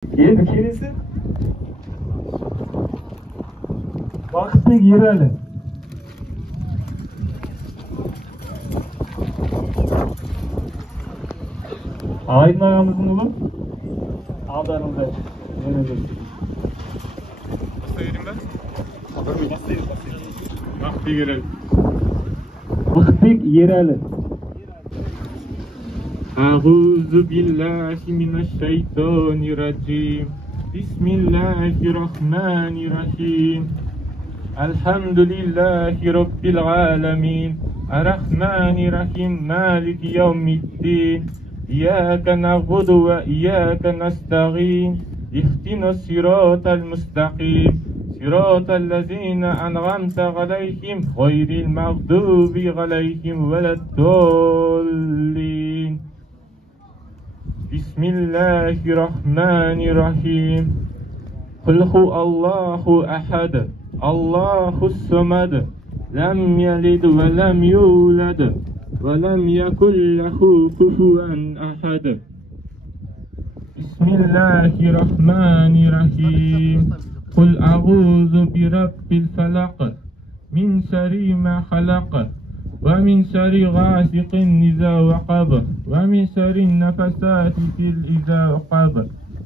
Kelisi Baktık Yereli. Aydın ağamızın oğlu Adana'da. Nasıl yerim ben? Nasıl yerim? Baktık Yereli. Baktık Yereli. A'udzu billahi mineşşeytanirracim. Bismillahirrahmanirrahim. Elhamdülillahi Rabbil alemin. Errahmanirrahim. Maliki yevmiddin. İyyâke na'budu ve iyyâke nesta'in. İhdinas sıratal mustakîm. Sıratal lezîne en'amte aleyhim gayril mağdubi aleyhim veleddallin. Bismillahirrahmanirrahim. Kul huvallahu ahad. Allahus samad. Lem yelid ve lem yulad ve lem yekul lehu kufuven ahad. Bismillahirrahmanirrahim. Kul a'udzu birabbil falaq. Min şerri ma halaq. ومن شر غاسق إذا وقب ومن شر النفثات إذا وقب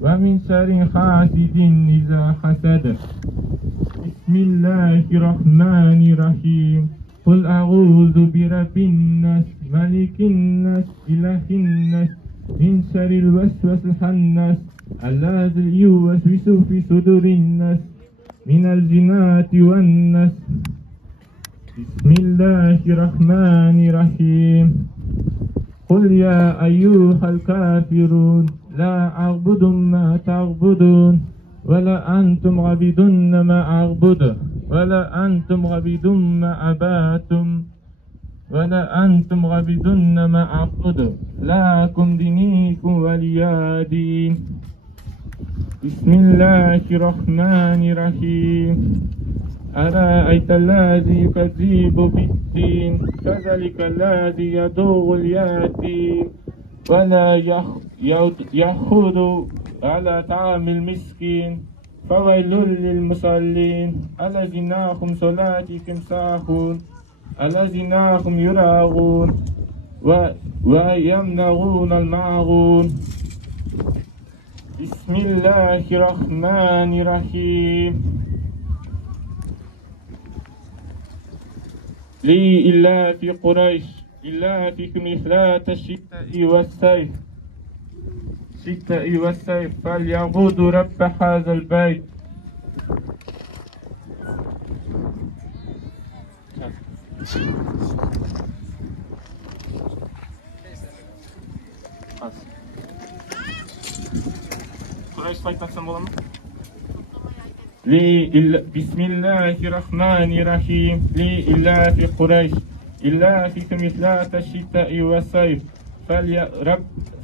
ومن شر حاسد إذا حسد. بسم الله الرحمن الرحيم. قل أعوذ برب الناس ملك الناس إله الناس من شر الوسواس الخناس الذي يوسوس في صدور الناس من الجنة والناس. Bismillahirrahmanirrahim. Kul ya eyyuhel kafirun la a'budu ma ta'budun ve la antum abidun ma a'budu ve la antum abidun ma abatum ve la antum abidun ma a'budu lakum dinikum waliyadin. Bismillahirrahmanirrahim. أرأيت الذي يكذب بالدين فذلك الذي يدعو اليتيم ولا يحض على طعام المسكين فويل للمصلين الذين هم صلاتهم ساهون الذين هم يراءون ويمنعون الماعون. بسم الله الرحمن الرحيم. لي إلا في قريش إلا فيكم إخلاة الشتاء والصيف فليعبدوا رب هذا البيت. Kureyş sayfasan bulalım. بسم الله الرحمن الرحيم. لي إلا في قريش إلا فيكم إخلاة الشتاء والصيف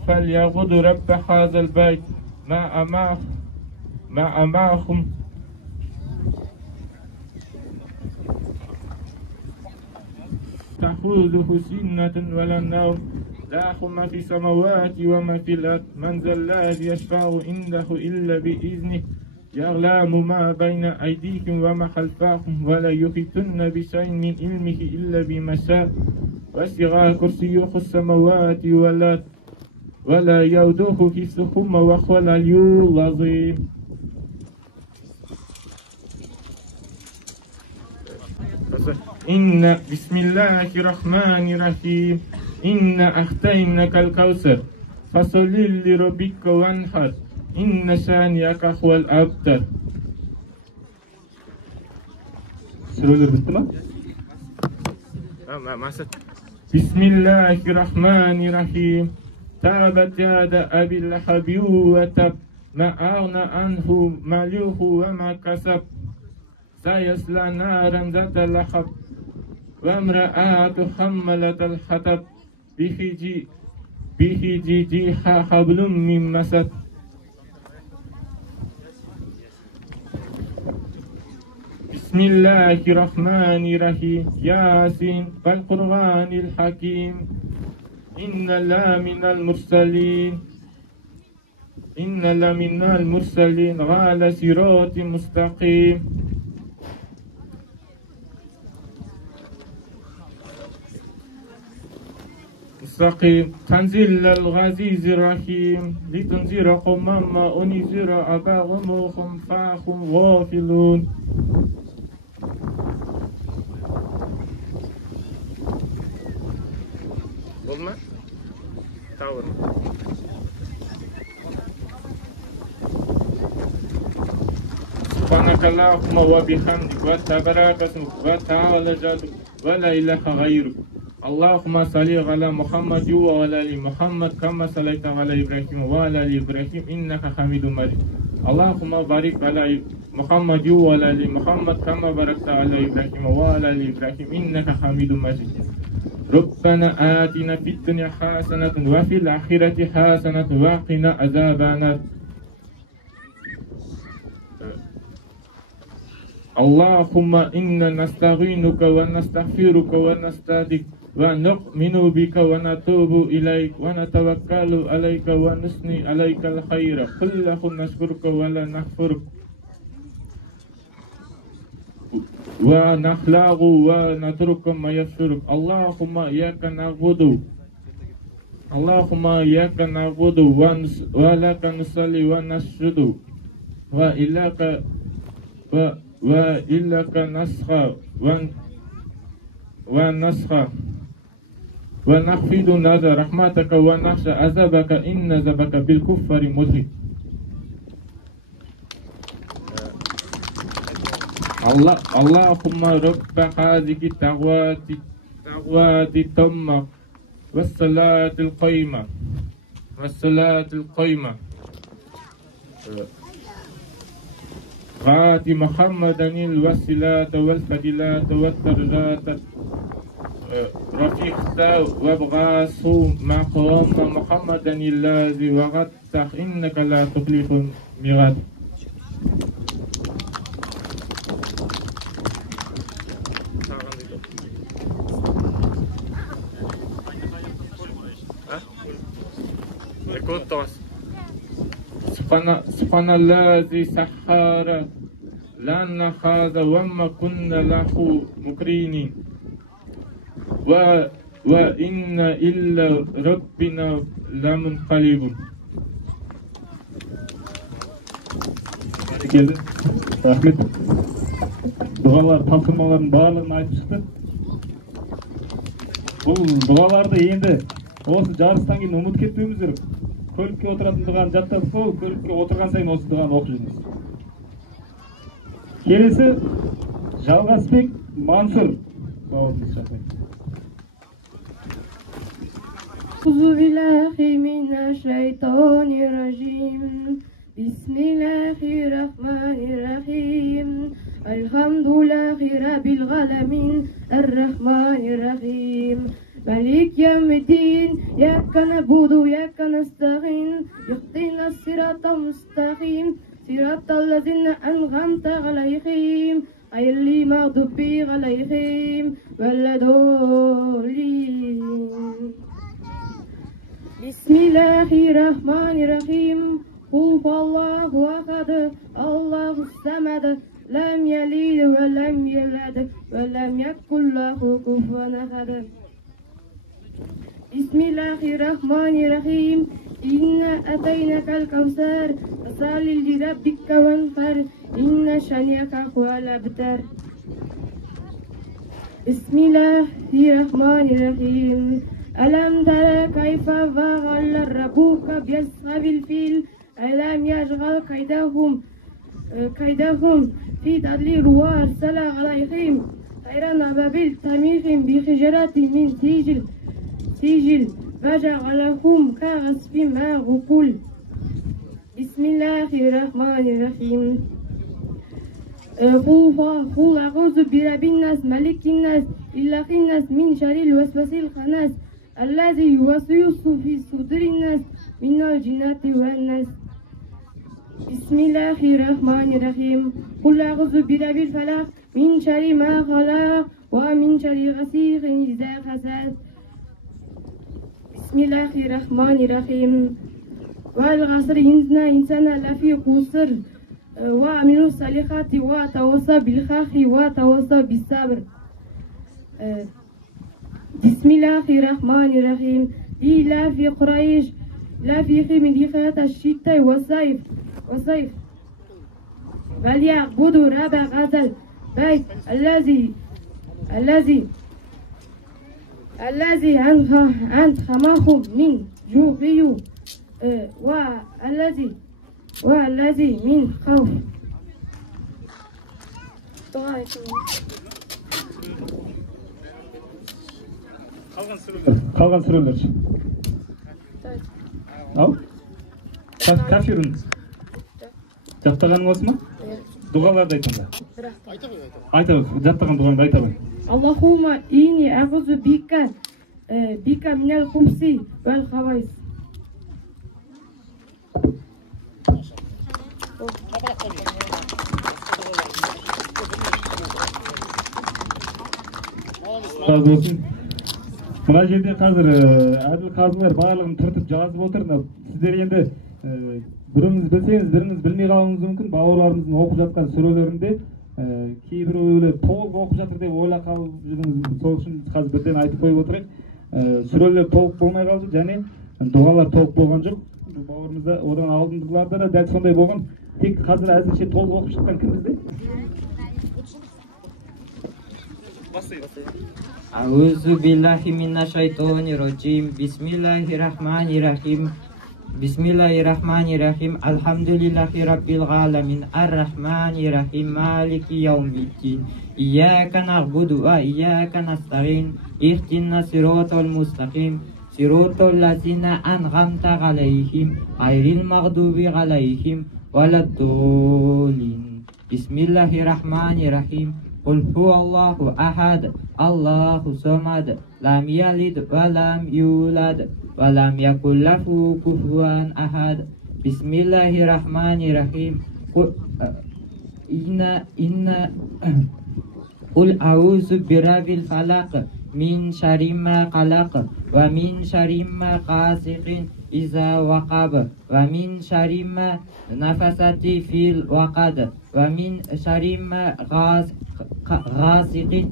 فليعبدوا رب هذا البيت ما أماهم تأخذه سنة ولا نوم له ما في السماوات وما في الأرض من ذا الذي يشفع عنده إلا بإذنه يعلم ما بين أيديكم وما خلفكم ولا يحيطون بشيء من علمه إلا بما شاء وسع كرسيه السماوات والأرض ولا يؤوده حفظهما وهو العلي العظيم. بسم الله الرحمن الرحيم. إن أعطيناك الكوثر فصل لربك وانحر إن شانئك هو الأبتر. Sürüler bitti mi? Tamam, Bismillahirrahmanirrahim. Tabat yada abil lahabi ve tab ma aghna anhu maluhu ve ma kasab sayasla naran zata lahab ve imra'atu hammalatal hatab bihi jiha hablum min masad. Bismillahirrahmanirrahim. Yasin wal Qur'anil Hakim. Inna la minal mursalin. إن لمنا المرسلين على صراط مستقيم. تنزيل العزيز الرحيم لتنذر قوما ما أنذر آباؤهم وهم فهم غافلون. سبحانك اللهم وبحمدك وتبارك اسمك وتعالى جدك ولا إله غيرك. اللهم صل على محمد وعلى آل محمد كما صليت على إبراهيم وعلى آل إبراهيم إنك حميد مجيد. اللهم بارك على محمد وعلى آل محمد كما باركت على إبراهيم وعلى آل إبراهيم إنك حميد مجيد. ربنا آتنا في الدنيا حسنة وفي الآخرة حسنة وقنا عذاب النار. اللهم إنا نستعينك ونستغفرك ونستهديك ونؤمن بك ونتوب إليك ونتوكل عليك ونثني عليك الخير كله نشكرك ولا نكفرك ونخلق ونترك ما يفسرك. اللهم إياك نعبد ولك نصلي ونسجد وإليك نسعى ونسعى ونخفض نذر رحمتك ونخشى عذابك إن عذابك بالكفار ملحق. اللهم رب هذه الدعوات التامة والصلاة القائمة آت محمدا الوسيلة والفضيلة والدرجات رفيقته وابعثه مقام محمدا الذي وعدته إنك لا تخلف الميعاد. سبحان الذي سخر لنا هذا وما كنا له مقرنين وإن إلا ربنا لمنقلبون. Келді. Рахмет. Дұғалар, тапсырмалардың барлығын айтып шықты. Бұл дұғаларды енді осы жарыстан кейін ұмыт кетпеуіміз керек. Көлікке отыратын дұғаны жаттап қой, көлікке отырған сайын осы дұғаны оқып жүріңіз. Келесі Жалғасбек Мансұр. Бауырымыз шақырайық. أعوذ بالله من الشيطان الرجيم. بسم الله الرحمن الرحيم. الحمد لله رب العالمين الرحمن الرحيم مالك يوم الدين إياك نعبد وإياك نستعين اهدنا الصراط المستقيم صراط الذين أنعمت عليهم غير المغضوب عليهم ولا الضالين. بسم الله الرحمن الرحيم. قل هو الله أحد الله الصمد لم يلد ولم يولد ولم يكن له كفوا أحد. بسم الله الرحمن الرحيم. إنا أتيناك الكوثر فصل لربك وانحر إن شانئك هو الأبتر. بسم الله الرحمن الرحيم. ألم تر كيف فعل ربك بأصحاب الفيل ألم يجعل كيدهم في تضليل وأرسل عليهم طيرا أبابيل ترميهم بحجارة من سجيل وجعلهم كعصف مأكول. بسم الله الرحمن الرحيم. قل أعوذ برب الناس ملك الناس إله الناس من شر الوسواس الخناس الذي يوسوس في صدور الناس من الجنة والناس. بسم الله الرحمن الرحيم. قل أعوذ برب الفلق من شر ما خلق ومن شر غاسق إذا حسد. بسم الله الرحمن الرحيم. والعصر إن الإنسان لفي خسر وعملوا الصالحات وتواصوا بالحق وتواصوا بالصبر. بسم الله الرحمن الرحيم. لا في قريش لا في من دخلة الشتاء والصيف فليعبدوا رب هذا البيت الذي أنخمهم من جوع والذي من خوف. Қалған сүрелер. Ау? Кафирун. Жаттағаның осы ма? Дұғаларды айтыңыз. Айта ғой, жаттаған дұғаңды айта ғой. Аллахумма inni a'udhu bika minal khubsi wal khaba'is. Razı olsun. Mына жерде қазір әділ қазылар барлығын түртіп жазып отыр. Сіздер енді біріңіз білсеңіз, біріңіз білмей қалуыңыз мүмкін. Балаларымыздың оқып жатқан сүрелерінде кейбіреулер толық оқып жатыр деп ойлап қалып жүрміз. Сол үшін қазір бірден айтып қойып отырайық. Сүрелер толық болмай қалды және дұғалар толық болған жоқ. Бауырымызда одан алдыңғыларда да дәл сондай болған. Тек қазір әзірше толық оқып шыққан кім бізде? A'udzu billahi minasyaitonir rajim. Bismillahirrahmanirrahim. Bismillahirrahmanirrahim. Alhamdulillahirabbil alamin. Arrahmanirrahim. Maliki yaumiddin. Iyyaka na'budu wa iyyaka nasta'in. Ihdinas siratal mustaqim. Siratal ladzina an'amta 'alaihim ghairil maghdubi 'alaihim waladdallin. Bismillahirrahmanirrahim. Qul huwallahu ahad, Allahu samad, lam yalid wa lam yulad wa lam yakul lahu kufuwan ahad. Bismillahirrahmanirrahim. Qul a'udzu birabbil falaq min syarri ma khalaq wa min syarri ma ghasiqin iza waqab wa min syarri ma nafasati fil waqad wa min syarri ma ghasiqin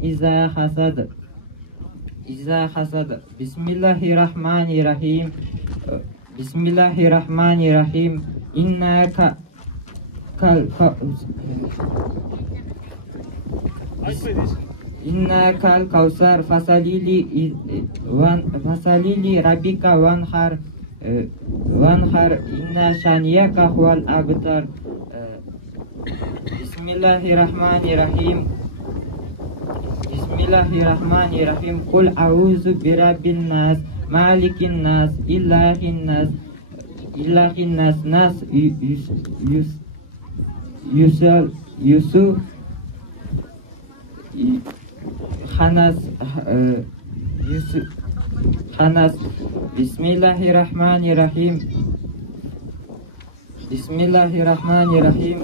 iza hasad. Bismillahirrahmanirrahim. Bismillahirrahmanirrahim. Innaka kal kausar fasalili rabbika wanhar inna shaniyaka huwal abtar. Bismillahirrahmanirrahim. Bismillahirrahmanirrahim. Qul a'udzu birabbin nas, malikin nas, ilahin nas, nas Yusuf Hanas. Bismillahirrahmanirrahim. Bismillahirrahmanirrahim.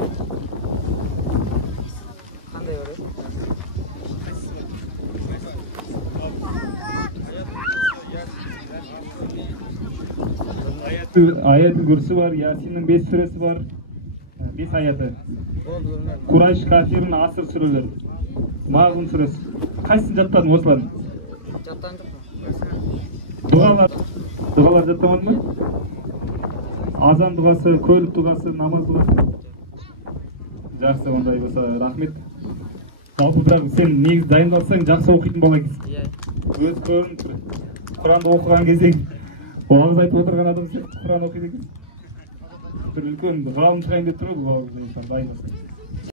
Ayet-i Kürsü var, Yasin'in 5 suresi var. 5 ayeti. Kurayş kafirin asır süreleri. Mağun suresi. Kaçsın jattadın osıların? Jattadın Dұғалар жаттамадың мı? Азан дұғасы, көлік дұғасы, намаз дұғасы. Жақсы, ондай болса, рахмет. Жалпы бірақ сен негіз дайындалсаң жақсы оқитын бала екенсің. Өз көрініп тұр. Құранды оқыған кезде уағыз айтып отырған адам сияқты Құран оқиды екенсің. Бір үлкен ғалым шығайын деп тұр ғой бұл бауырымыз, дайындалсаң.